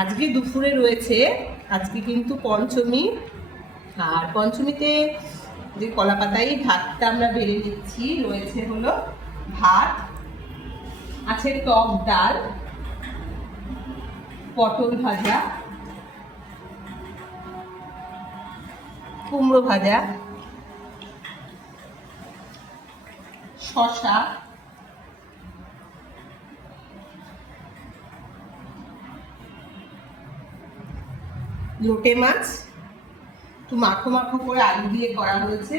আজকে দুপুরে রয়েছে, আজকে কিন্তু পঞ্চমী। আর পঞ্চমীতে যে কলা পাতায় ভাতটা আমরা বেড়ে নিচ্ছি, রয়েছে হলো ভাত আছে টক ডাল, পটল ভাজা, কুমড়ো ভাজা শশা লোটে মাছ, একটু মাখো মাখো করে আলু দিয়ে করা হয়েছে।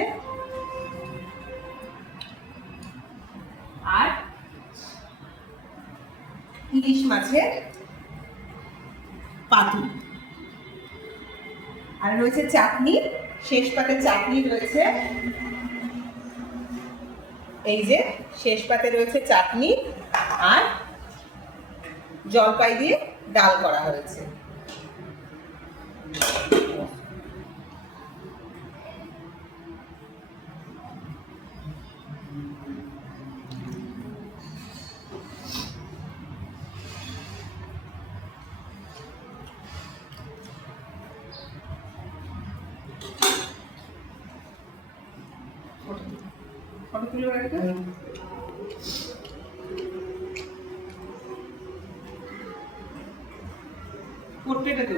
আর ইলিশ মাছের পাতু আর রয়েছে চাটনি, শেষ পাতে চাটনি রয়েছে। এই যে শেষ পাতে রয়েছে চাটনি আর জলপাই দিয়ে ডাল করা হয়েছে। കൊടുക്കുന്നുണ്ട് പൊട്ടിട്ടൊക്കെ